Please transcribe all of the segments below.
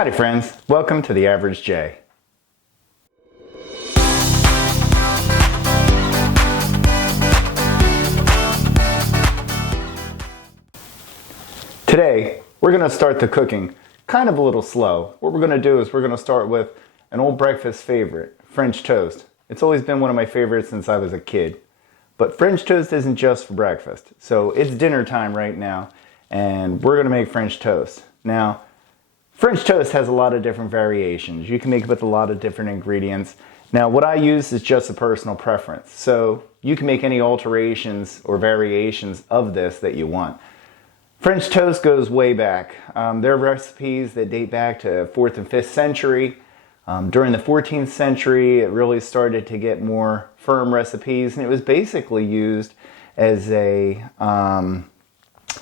Howdy friends, welcome to The Average J. Today, we're going to start the cooking kind of a little slow. What we're going to do is we're going to start with an old breakfast favorite, French toast. It's always been one of my favorites since I was a kid. But French toast isn't just for breakfast. So it's dinner time right now, and we're going to make French toast. Now, French toast has a lot of different variations. You can make it with a lot of different ingredients. Now, what I use is just a personal preference. So you can make any alterations or variations of this that you want. French toast goes way back. There are recipes that date back to 4th and 5th century. During the 14th century, it really started to get more firm recipes, and it was basically used as a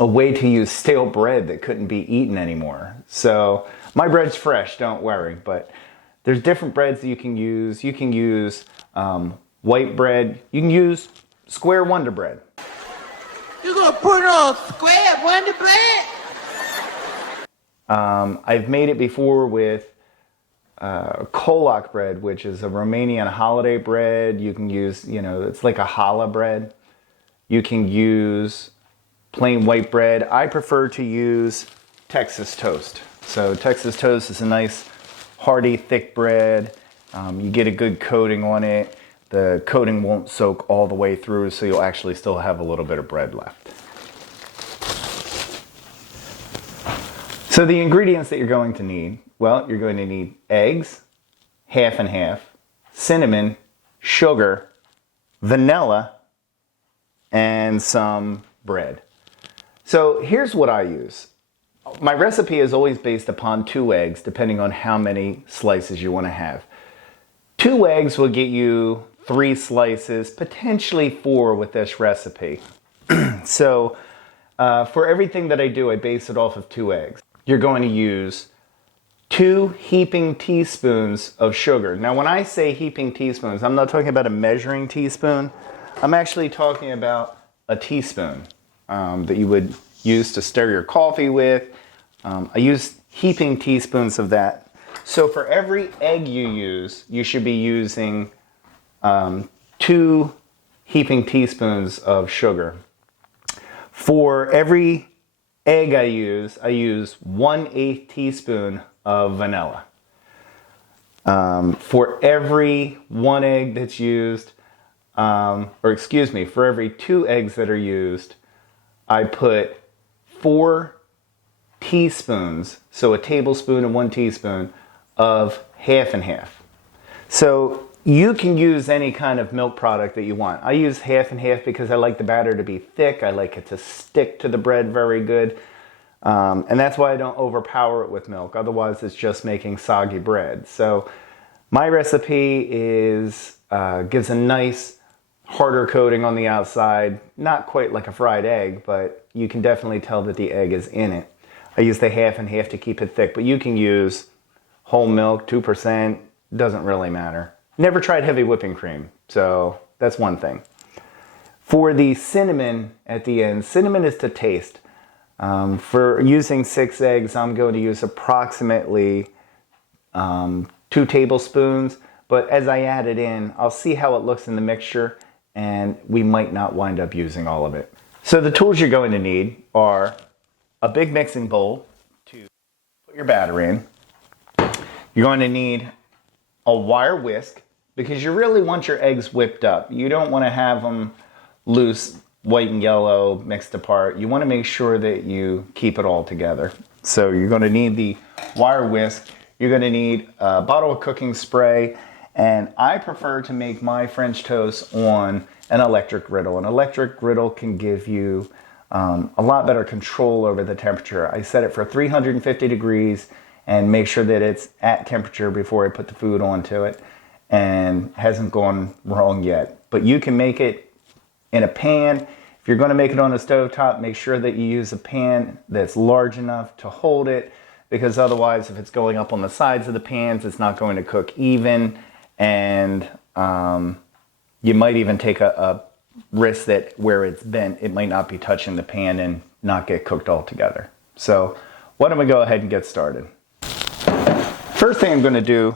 way to use stale bread that couldn't be eaten anymore. So my bread's fresh, don't worry, but there's different breads that you can use. You can use white bread. You can use square Wonder Bread. You gonna put on square Wonder Bread? I've made it before with kolak bread, which is a Romanian holiday bread. You can use, it's like a challah bread. You can use plain white bread. I prefer to use Texas toast. So Texas toast is a nice, hearty, thick bread. You get a good coating on it. The coating won't soak all the way through, so you'll actually still have a little bit of bread left. So the ingredients that you're going to need, well, you're going to need eggs, half and half, cinnamon, sugar, vanilla, and some bread. So here's what I use. My recipe is always based upon 2 eggs, depending on how many slices you want to have. 2 eggs will get you 3 slices, potentially 4 with this recipe. So for everything that I do, I base it off of 2 eggs. You're going to use 2 heaping teaspoons of sugar. Now when I say heaping teaspoons, I'm not talking about a measuring teaspoon. I'm actually talking about a teaspoon that you would use to stir your coffee with. I use heaping teaspoons of that. So for every egg you use, you should be using 2 heaping teaspoons of sugar. For every egg I use 1/8 teaspoon of vanilla. For every 1 egg that's used, for every 2 eggs that are used, I put 4 teaspoons, so a tablespoon and 1 teaspoon of half and half. So you can use any kind of milk product that you want. I use half and half because I like the batter to be thick. I like it to stick to the bread very good. And that's why I don't overpower it with milk. Otherwise, it's just making soggy bread. So my recipe gives a nice, harder coating on the outside. Not quite like a fried egg, but you can definitely tell that the egg is in it. I use the half and half to keep it thick, but you can use whole milk, 2%, doesn't really matter. Never tried heavy whipping cream, so that's one thing. For the cinnamon at the end, cinnamon is to taste. For using 6 eggs, I'm going to use approximately 2 tablespoons, but as I add it in, I'll see how it looks in the mixture, and we might not wind up using all of it. So the tools you're going to need are a big mixing bowl to put your batter in. You're going to need a wire whisk because you really want your eggs whipped up. You don't want to have them loose, white and yellow, mixed apart. You want to make sure that you keep it all together. So you're going to need the wire whisk. You're going to need a bottle of cooking spray. And I prefer to make my French toast on an electric griddle. An electric griddle can give you a lot better control over the temperature. I set it for 350 degrees and make sure that it's at temperature before I put the food onto it, and hasn't gone wrong yet. But you can make it in a pan. If you're going to make it on a stovetop, make sure that you use a pan that's large enough to hold it, because otherwise if it's going up on the sides of the pans, it's not going to cook even, and you might even take a risk that where it's bent, it might not be touching the pan and not get cooked altogether. So why don't we go ahead and get started. First thing I'm going to do,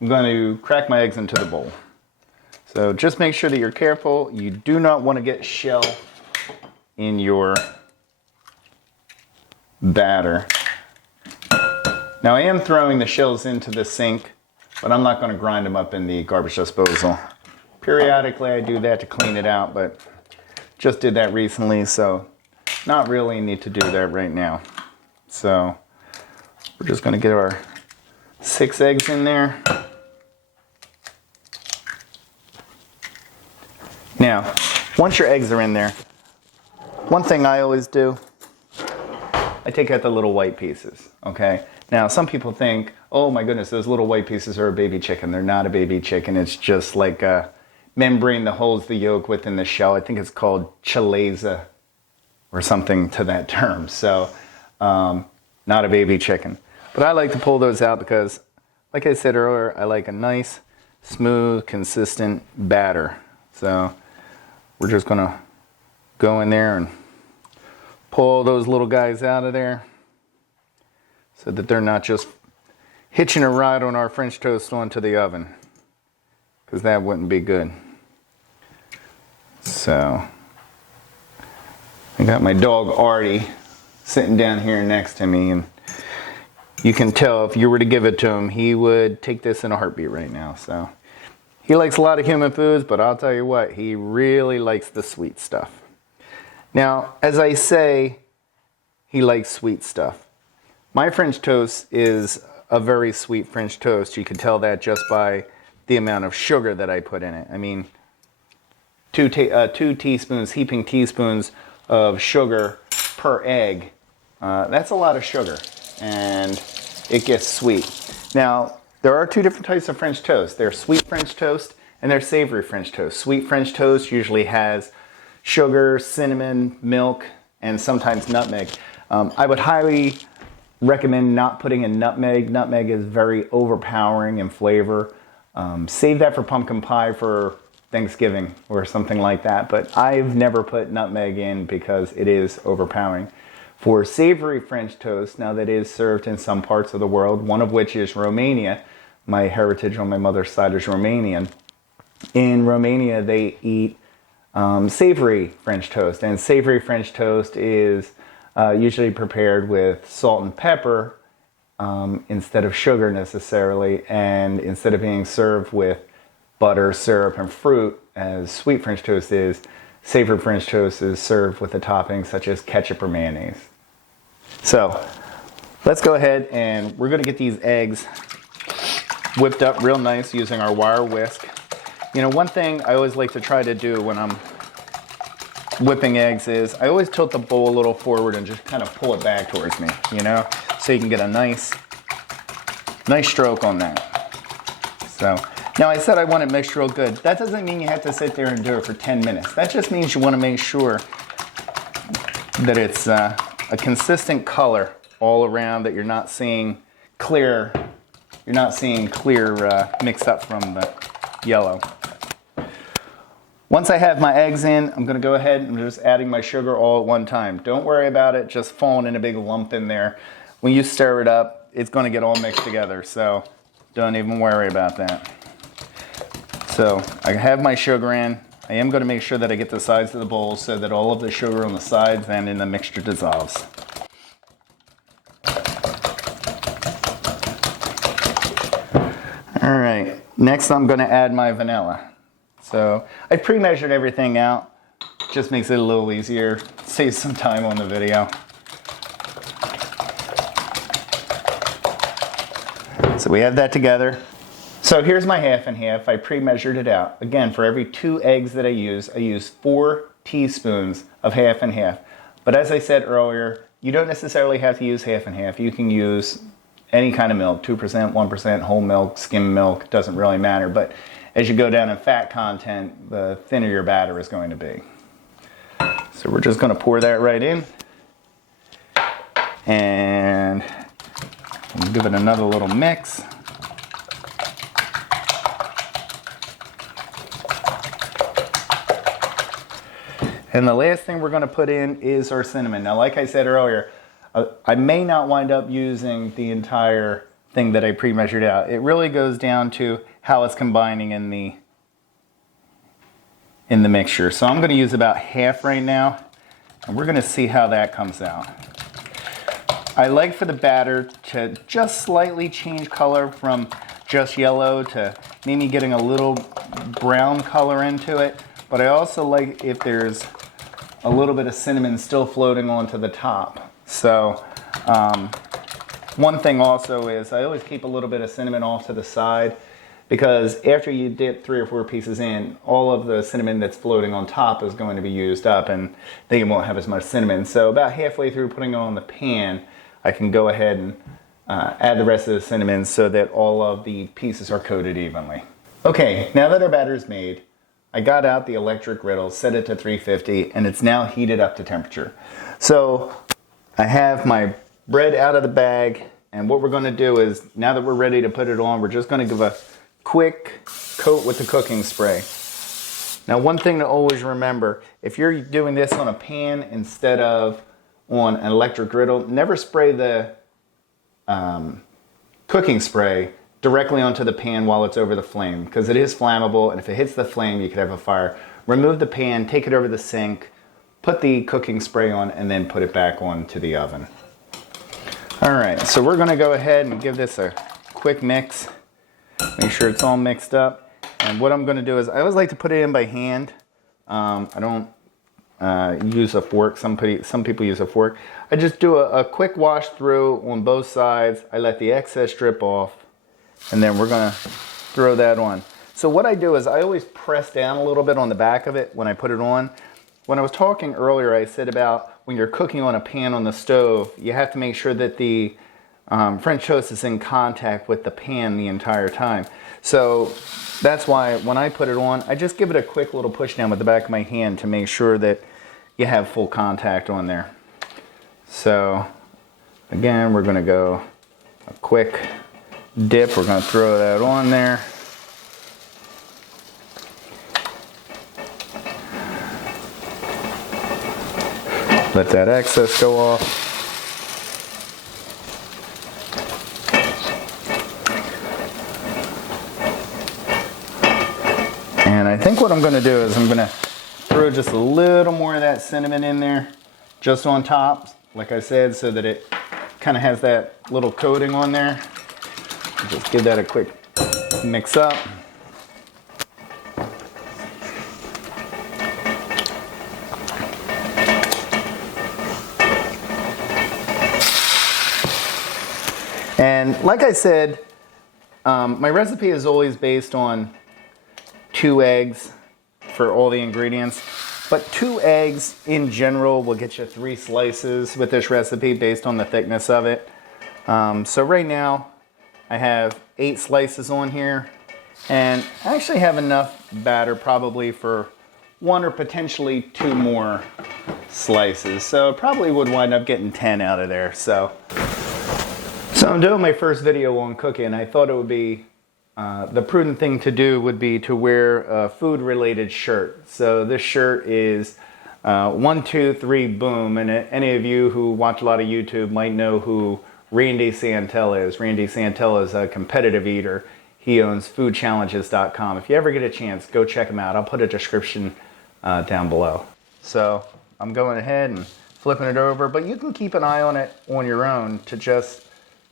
I'm going to crack my eggs into the bowl. So just make sure that you're careful. You do not want to get shell in your batter. Now I am throwing the shells into the sink, but I'm not going to grind them up in the garbage disposal. Periodically I do that to clean it out, but just did that recently, so not really need to do that right now. So we're just going to get our 6 eggs in there. Now, once your eggs are in there, one thing I always do, I take out the little white pieces, okay? Now, some people think, oh my goodness, those little white pieces are a baby chicken. They're not a baby chicken. It's just like a membrane that holds the yolk within the shell. I think it's called chalaza or something to that term. So, not a baby chicken. But I like to pull those out because, like I said earlier, I like a nice, smooth, consistent batter. So, we're just going to go in there and pull those little guys out of there so that they're not just hitching a ride on our French toast onto the oven, because that wouldn't be good. So I got my dog Artie sitting down here next to me, and you can tell if you were to give it to him, he would take this in a heartbeat right now. So he likes a lot of human foods, but I'll tell you what, he really likes the sweet stuff. Now, as I say, he likes sweet stuff. My French toast is a very sweet French toast. You can tell that just by the amount of sugar that I put in it. I mean, 2 teaspoons, heaping teaspoons of sugar per egg. That's a lot of sugar, and it gets sweet. Now, there are 2 different types of French toast. There's sweet French toast and there's savory French toast. Sweet French toast usually has sugar, cinnamon, milk, and sometimes nutmeg. I would highly recommend not putting in nutmeg. Nutmeg is very overpowering in flavor. Save that for pumpkin pie for Thanksgiving or something like that, but I've never put nutmeg in because it is overpowering. For savory French toast, now that is served in some parts of the world, one of which is Romania. My heritage on my mother's side is Romanian. In Romania, they eat savory French toast, and savory French toast is usually prepared with salt and pepper instead of sugar necessarily, and instead of being served with butter, syrup, and fruit as sweet French toast is, savory French toast is served with a topping such as ketchup or mayonnaise. So let's go ahead and we're going to get these eggs whipped up real nice using our wire whisk. You know, one thing I always like to try to do when I'm whipping eggs is I always tilt the bowl a little forward and just kind of pull it back towards me, you know, so you can get a nice stroke on that. So now I said I want it mixed real good. That doesn't mean you have to sit there and do it for 10 minutes. That just means you want to make sure that it's a consistent color all around, that you're not seeing clear mix up from the yellow. Once I have my eggs in, I'm going to go ahead and just adding my sugar all at one time. Don't worry about it just falling in a big lump in there. When you stir it up, it's going to get all mixed together, so don't even worry about that. So I have my sugar in. I am going to make sure that I get the sides of the bowl so that all of the sugar on the sides and in the mixture dissolves. All right, next I'm going to add my vanilla. So I pre-measured everything out, just makes it a little easier, saves some time on the video. So we have that together. So here's my half and half. I pre-measured it out. Again, for every 2 eggs that I use 4 teaspoons of half and half. But as I said earlier, you don't necessarily have to use half and half. You can use any kind of milk, 2%, 1%, whole milk, skim milk, doesn't really matter. But as you go down in fat content, the thinner your batter is going to be. So we're just going to pour that right in. And we'll give it another little mix. And the last thing we're going to put in is our cinnamon. Now, like I said earlier, I may not wind up using the entire thing that I pre-measured out. It really goes down to how it's combining in the mixture. So I'm going to use about half right now, and we're going to see how that comes out. I like for the batter to just slightly change color from just yellow to maybe getting a little brown color into it, but I also like if there's a little bit of cinnamon still floating onto the top. So one thing also is I always keep a little bit of cinnamon off to the side, because after you dip 3 or 4 pieces in, all of the cinnamon that's floating on top is going to be used up, and then you won't have as much cinnamon. So about halfway through putting it on the pan, I can go ahead and add the rest of the cinnamon so that all of the pieces are coated evenly. Okay, now that our batter is made, I got out the electric griddle, set it to 350, and it's now heated up to temperature. So I have my bread out of the bag, and what we're going to do is, now that we're ready to put it on, we're just going to give a quick coat with the cooking spray. Now, one thing to always remember, if you're doing this on a pan instead of on an electric griddle, never spray the cooking spray directly onto the pan while it's over the flame, because it is flammable, and if it hits the flame, you could have a fire. Remove the pan, take it over the sink, put the cooking spray on, and then put it back onto the oven. All right, so we're gonna go ahead and give this a quick mix. Make sure it's all mixed up. And what I'm gonna do is, I always like to put it in by hand. I don't use a fork. Some people use a fork. I just do a quick wash through on both sides. I let the excess drip off, and then we're gonna throw that on. So what I do is I always press down a little bit on the back of it when I put it on. When I was talking earlier, I said about when you're cooking on a pan on the stove, you have to make sure that the French toast is in contact with the pan the entire time. So that's why when I put it on, I just give it a quick little push down with the back of my hand to make sure that you have full contact on there. So again, we're gonna go a quick dip. We're gonna throw that on there. Let that excess go off. And I think what I'm going to do is I'm going to throw just a little more of that cinnamon in there, just on top, like I said, so that it kind of has that little coating on there. Just give that a quick mix up. And like I said, my recipe is always based on 2 eggs for all the ingredients, but 2 eggs in general will get you 3 slices with this recipe based on the thickness of it. So right now I have 8 slices on here, and I actually have enough batter probably for 1 or potentially 2 more slices. So probably would wind up getting 10 out of there. So I'm doing my first video on cooking. I thought it would be the prudent thing to do would be to wear a food related shirt. So this shirt is 1, 2, 3, boom. And any of you who watch a lot of YouTube might know who Randy Santella is. Randy Santella is a competitive eater. He owns foodchallenges.com. If you ever get a chance, go check him out. I'll put a description down below. So I'm going ahead and flipping it over, but you can keep an eye on it on your own to just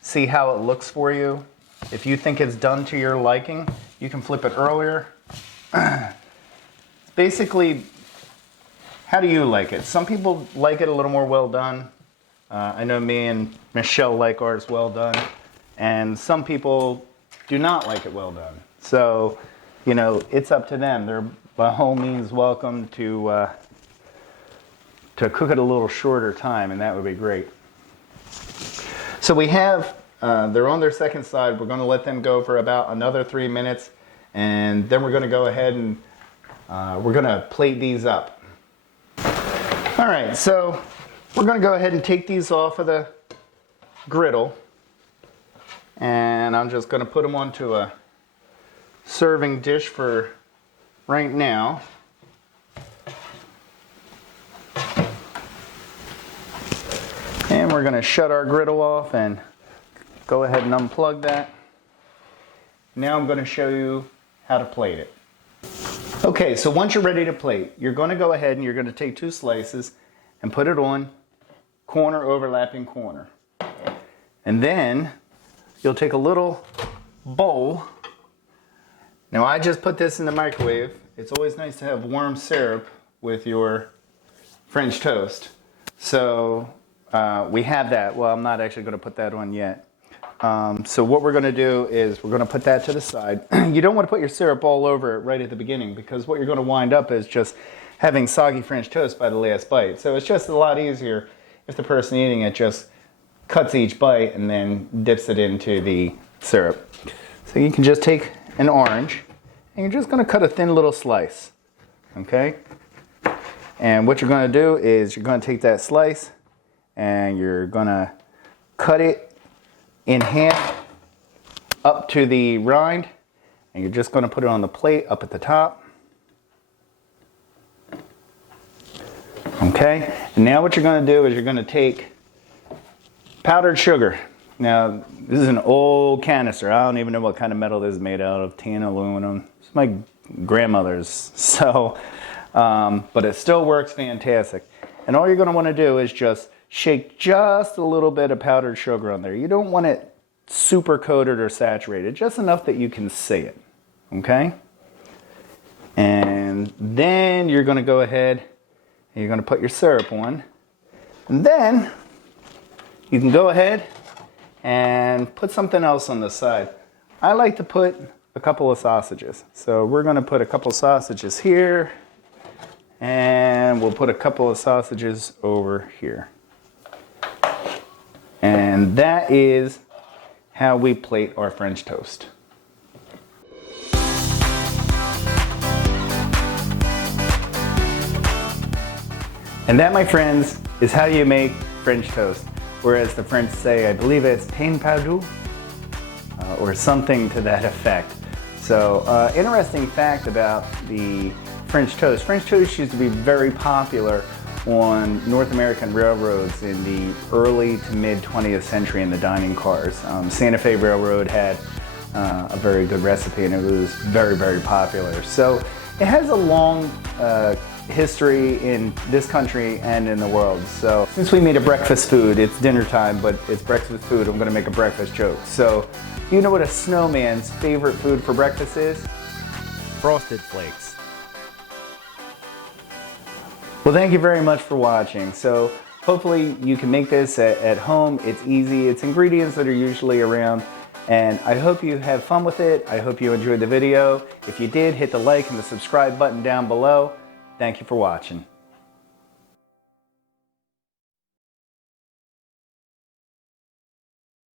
see how it looks for you. If you think it's done to your liking, you can flip it earlier. Basically, how do you like it? Some people like it a little more well done. I know me and Michelle like ours well done. And some people do not like it well done. So, you know, it's up to them. They're by all means welcome to cook it a little shorter time, and that would be great. So we have, they're on their second side. We're going to let them go for about another 3 minutes, and then we're going to go ahead and we're going to plate these up. All right, so we're going to go ahead and take these off of the griddle, and I'm just going to put them onto a serving dish for right now. And we're going to shut our griddle off and go ahead and unplug that. Now I'm going to show you how to plate it. Okay, so once you're ready to plate, you're going to go ahead and you're going to take 2 slices and put it on corner overlapping corner. And then you'll take a little bowl. Now I just put this in the microwave. It's always nice to have warm syrup with your French toast. So we have that. Well, I'm not actually going to put that on yet. So what we're going to do is we're going to put that to the side. You don't want to put your syrup all over it right at the beginning, because what you're going to wind up is just having soggy French toast by the last bite. So it's just a lot easier if the person eating it just cuts each bite and then dips it into the syrup. So you can just take an orange and you're just going to cut a thin little slice. Okay? And what you're going to do is you're going to take that slice and you're going to cut it in half up to the rind, and you're just going to put it on the plate up at the top. Okay, and now what you're going to do is you're going to take powdered sugar. Now this is an old canister. I don't even know what kind of metal this is made out of. Tin, aluminum. It's my grandmother's. So, but it still works fantastic. And all you're going to want to do is just shake just a little bit of powdered sugar on there. You don't want it super coated or saturated, just enough that you can see it. Okay? And then you're going to go ahead and you're going to put your syrup on. And then you can go ahead and put something else on the side. I like to put a couple of sausages. So we're going to put a couple of sausages here, and we'll put a couple of sausages over here. And that is how we plate our French toast. And that, my friends, is how you make French toast. Whereas the French say, I believe it's pain perdu, or something to that effect. So, interesting fact about the French toast. French toast used to be very popular on North American railroads in the early to mid 20th century in the dining cars. Santa Fe Railroad had a very good recipe, and it was very, very popular. So it has a long history in this country and in the world. So since we made a breakfast food, it's dinner time, but it's breakfast food, I'm gonna make a breakfast joke. So do you know what a snowman's favorite food for breakfast is? Frosted Flakes. Well, thank you very much for watching. So hopefully you can make this at home. It's easy. It's ingredients that are usually around. And I hope you have fun with it. I hope you enjoyed the video. If you did, hit the like and the subscribe button down below. Thank you for watching.